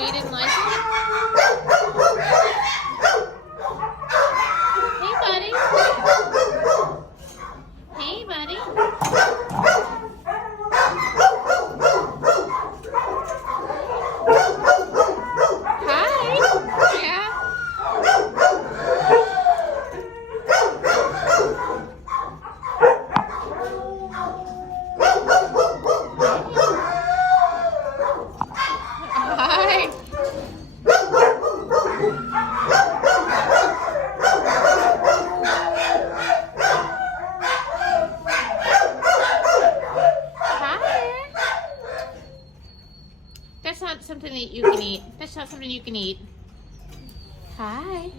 Oh, you didn't like it? Hey, buddy. Hey, buddy. Hi. Yeah. Hi. Hi. That's not something that you can eat. That's not something you can eat. Hi.